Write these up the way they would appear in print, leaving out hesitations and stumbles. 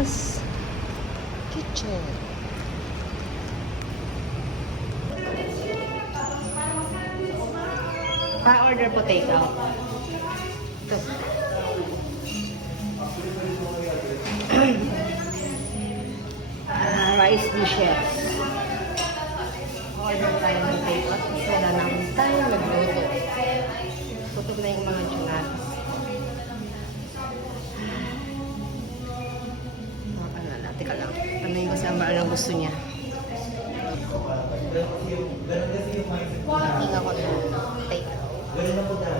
Mama's Kitchen. Pa-order po take-out. Ito. Rice dishes. Order tayo ng take-out. Kasi wala namin tayo magluto. Tutog na yung mga tsunas. Teka lang. Panayin ko sa ang gusto niya. Tingin ako na take-out. Tingin ako na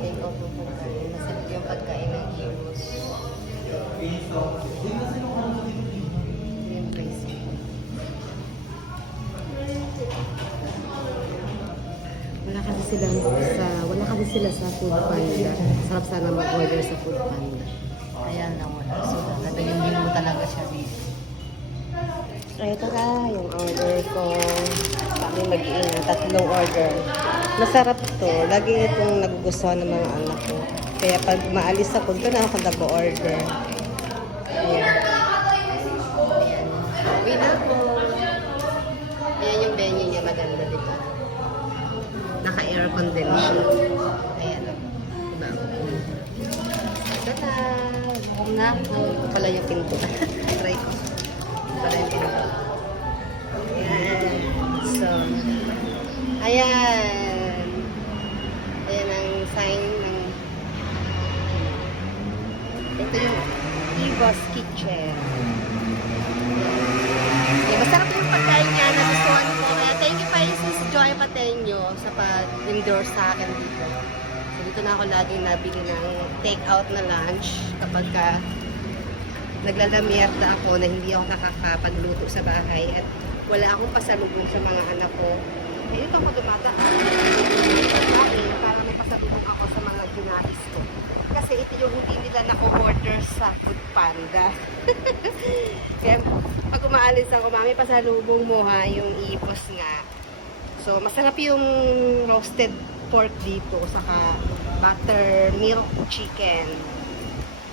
take-out ng pagkain. Masarap yung pagkain ng heroes. Yung crazy. Wala kasi sila sa Food Panda. Sarap sana mag-order sa Food Panda. Kaya nawala. So, nabigyan din mo talaga siya dito. Ito na, yung order ko. Kami mag-iingat. 3 order. Masarap to. Lagi itong nagugustuhan ng mga anak ko. Kaya pag maalis ako, doon na ako nag-order. Ayan. Ayan. Uwi na ako. Ayan yung venue niya. Maganda dito. Naka-aircon din siya. Ayan. Diba? Ito na. Home na ako. Ito pala yung pinto. Try ko. Pala yung pinto. Ayan. So, ayan. Ayan ang sign ng ito yung Eva's Kitchen. Okay, masarap yung pagkain niya. Nagustuhan ko. Kaya thank you pa Sis Joy Pateño sa pag-endorse sa akin dito. So, dito na ako laging nabili ng take-out na lunch kapag naglalamierda ako na hindi ako nakakapagluto sa bahay at wala akong pasalubong sa mga anak ko. Eh, ito ako dumataan. Para may pasalubong ako sa mga ginahis ko. Kasi ito yung hindi nila nako-order sa Food Panda. Kaya pag umaalis ako, mami, pasalubong mo ha, yung ipos nga. So, masarap yung roasted pork dito, saka buttermilk chicken.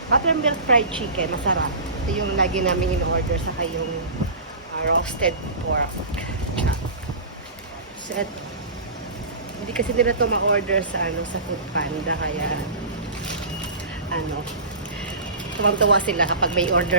Buttermilk fried chicken, masarap. Ito yung lagi namin in-order, saka yung roasted pork. So, hindi kasi nila ito ma-order sa Food Panda, kaya tuwang-tuwa sila kapag may order